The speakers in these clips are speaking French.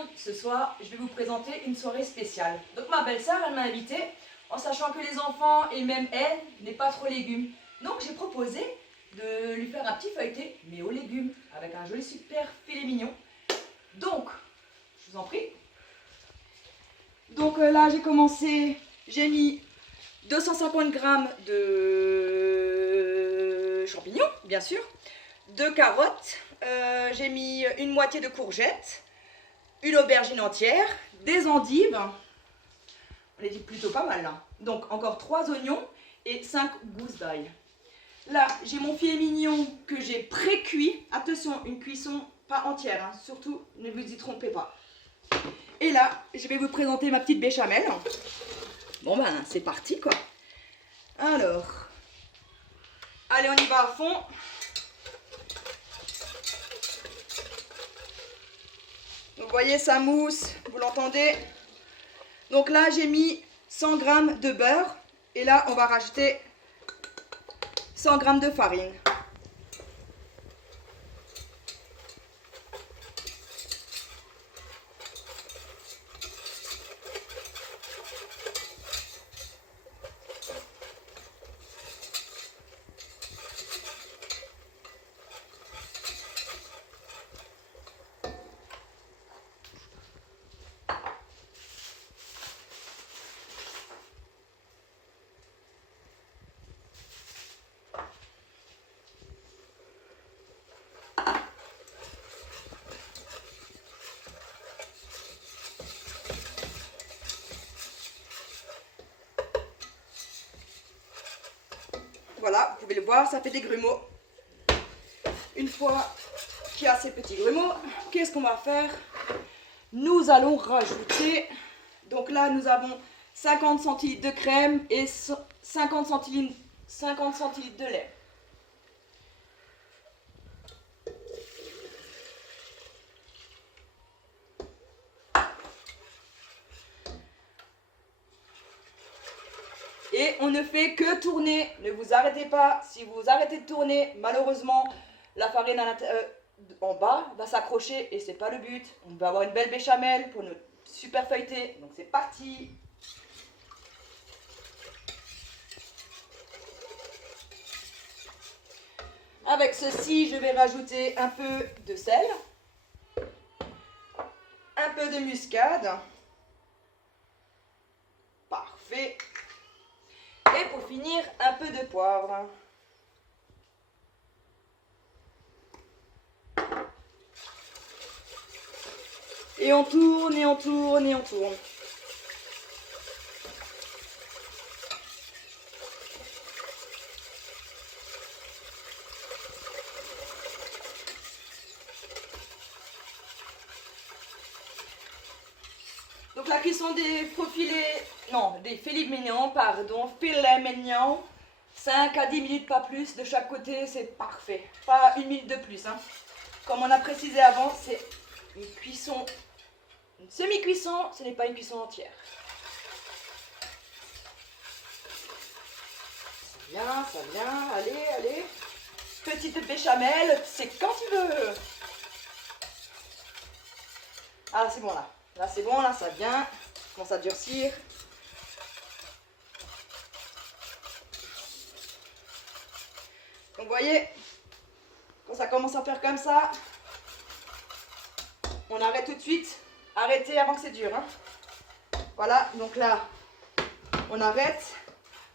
monde, ce soir je vais vous présenter une soirée spéciale. Donc ma belle-sœur elle m'a invitée en sachant que les enfants et même elle n'est pas trop légumes. Donc j'ai proposé de lui faire un petit feuilleté mais aux légumes avec un joli super filet mignon. Donc je vous en prie. Donc là j'ai commencé, j'ai mis 250 g de champignons bien sûr, 2 carottes, j'ai mis une moitié de courgettes, une aubergine entière, des endives, on est plutôt pas mal là. Donc encore 3 oignons et 5 gousses d'ail. Là j'ai mon filet mignon que j'ai pré-cuit. Attention, une cuisson pas entière, hein. Surtout ne vous y trompez pas. Et là je vais vous présenter ma petite béchamel. Bon ben c'est parti quoi. Alors, allez on y va à fond. Vous voyez ça mousse, vous l'entendez? Donc là j'ai mis 100 g de beurre et là on va rajouter 100 g de farine. Voilà, vous pouvez le voir, ça fait des grumeaux. Une fois qu'il y a ces petits grumeaux, qu'est-ce qu'on va faire? Nous allons rajouter, donc là nous avons 50 centilitres de crème et 50 centilitres de lait. Et on ne fait que tourner, ne vous arrêtez pas. Si vous arrêtez de tourner, malheureusement, la farine en bas va s'accrocher et c'est pas le but. On va avoir une belle béchamel pour notre super feuilleté. Donc c'est parti. Avec ceci, je vais rajouter un peu de sel, un peu de muscade. Parfait. Et pour finir, un peu de poivre. Et on tourne, et on tourne, et on tourne. Donc la cuisson des des filets mignons, pardon, filets mignons, 5 à 10 minutes, pas plus, de chaque côté, c'est parfait. Pas une minute de plus, hein. Comme on a précisé avant, c'est une cuisson, une semi-cuisson, ce n'est pas une cuisson entière. Ça vient, allez, allez. Petite béchamel, c'est quand tu veux. Ah, c'est bon là. Là, c'est bon, là, ça vient. Ça commence à durcir. Donc, vous voyez, quand ça commence à faire comme ça, on arrête tout de suite. Arrêtez avant que c'est dur. Hein. Voilà, donc là, on arrête.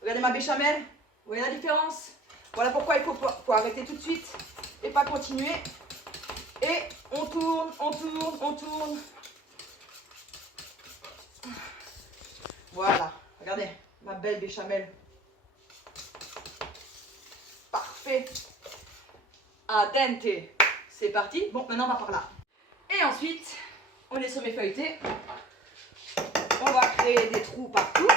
Regardez ma béchamel. Vous voyez la différence? Voilà pourquoi il faut arrêter tout de suite et pas continuer. Et on tourne, on tourne, on tourne. Voilà, regardez, ma belle béchamel. Parfait. Al dente. C'est parti. Bon, maintenant on va par là. Et ensuite, on est sur mes feuilletés. On va créer des trous partout.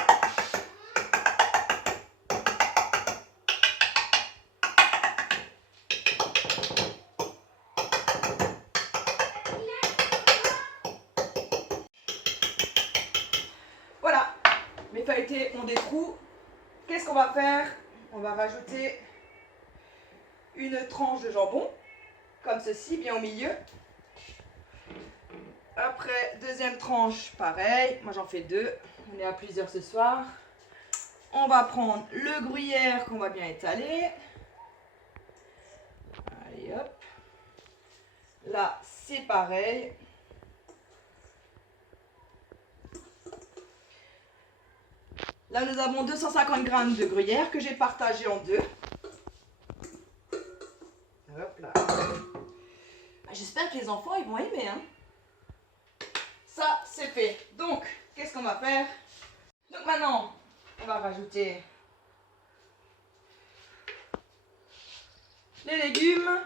Voilà, mes feuilletés ont des trous. Qu'est-ce qu'on va faire? On va rajouter une tranche de jambon, comme ceci, bien au milieu. Après, deuxième tranche, pareil. Moi, j'en fais deux. On est à plusieurs ce soir. On va prendre le gruyère qu'on va bien étaler. Allez, hop. Là, c'est pareil. Là, nous avons 250 g de gruyère que j'ai partagé en deux. Hop là. J'espère que les enfants, ils vont aimer. Hein. Ça, c'est fait. Donc, qu'est-ce qu'on va faire? Donc maintenant, on va rajouter les légumes.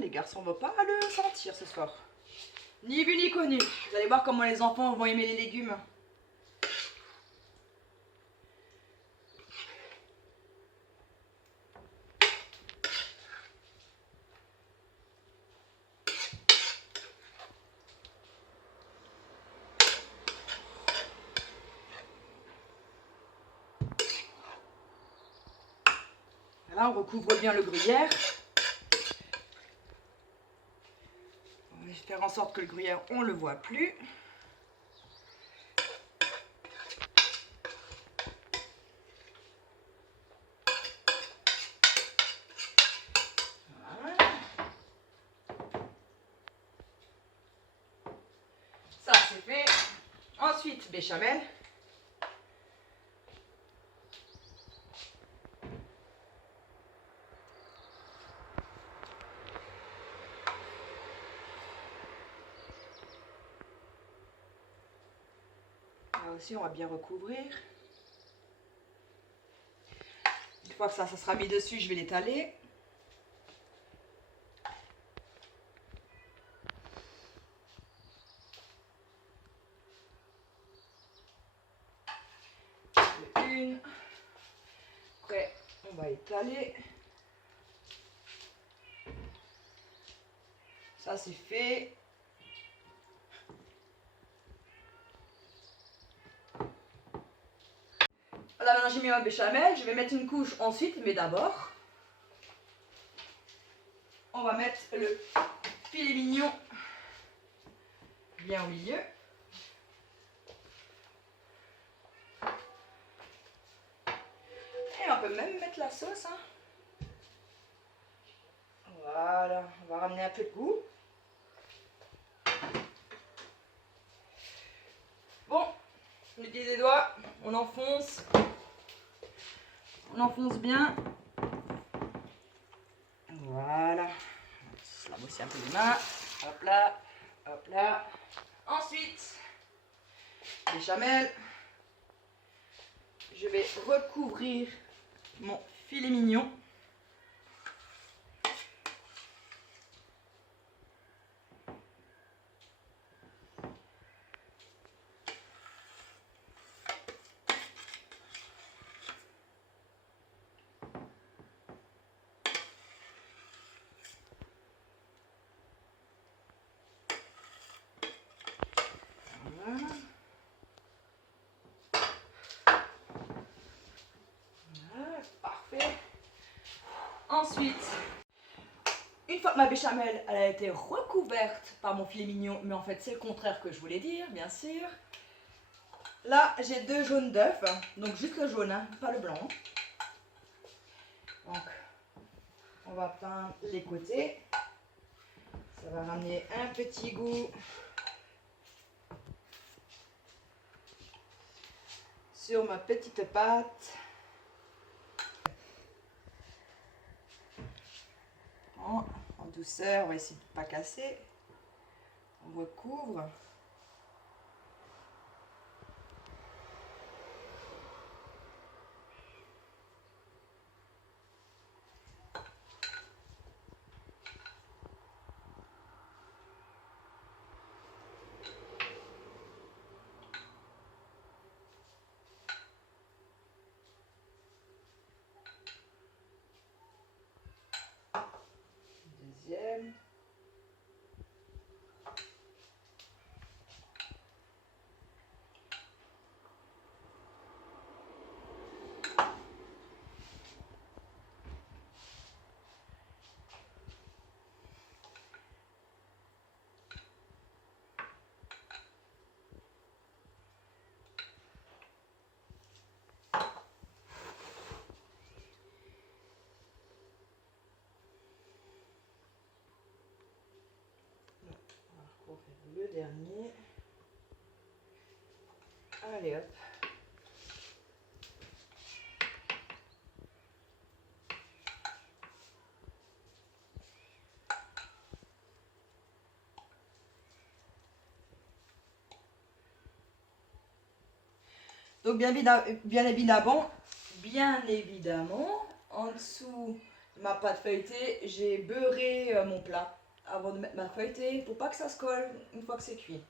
Les garçons ne vont pas le sentir ce soir. Ni vu ni connu. Vous allez voir comment les enfants vont aimer les légumes. Là, on recouvre bien le gruyère. On va faire en sorte que le gruyère, on ne le voit plus. Voilà. Ça, c'est fait. Ensuite, béchamel. Là aussi, on va bien recouvrir. Une fois que ça sera mis dessus, je vais l'étaler. Une. Après, on va étaler. Ça, c'est fait. Voilà, maintenant j'ai mis ma béchamel. Je vais mettre une couche ensuite, mais d'abord, on va mettre le filet mignon bien au milieu. Et on peut même mettre la sauce. Hein. Voilà, on va ramener un peu de goût. Bon, on utilise les doigts, on enfonce. On enfonce bien. Voilà. Je lave aussi un peu les mains. Hop là, hop là. Ensuite, béchamel. Je vais recouvrir mon filet mignon. Voilà. Voilà, parfait. Ensuite, une fois que ma béchamel elle a été recouverte par mon filet mignon, mais en fait c'est le contraire que je voulais dire, bien sûr. Là, j'ai 2 jaunes d'œufs, donc juste le jaune, hein, pas le blanc. Donc, on va peindre les côtés. Ça va ramener un petit goût sur ma petite pâte. En douceur, on va essayer de ne pas casser. On recouvre. le dernier. Allez hop. Donc bien évidemment, en dessous de ma pâte feuilletée, j'ai beurré mon plat avant de mettre ma feuilletée pour pas que ça se colle une fois que c'est cuit.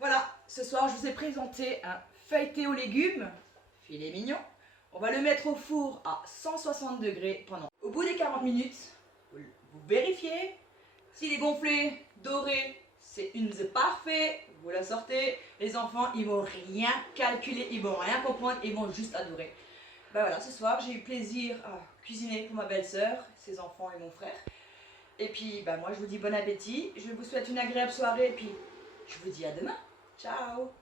Voilà, ce soir je vous ai présenté un feuilleté aux légumes, filet mignon. On va le mettre au four à 160 degrés pendant. Au bout des 40 minutes, vous vérifiez. S'il est gonflé, doré, c'est parfait. Vous la sortez. Les enfants, ils vont rien calculer, ils vont rien comprendre, ils vont juste adorer. Ben voilà, ce soir, j'ai eu plaisir à cuisiner pour ma belle-sœur, ses enfants et mon frère. Et puis, ben moi, je vous dis bon appétit. Je vous souhaite une agréable soirée et puis je vous dis à demain. Ciao!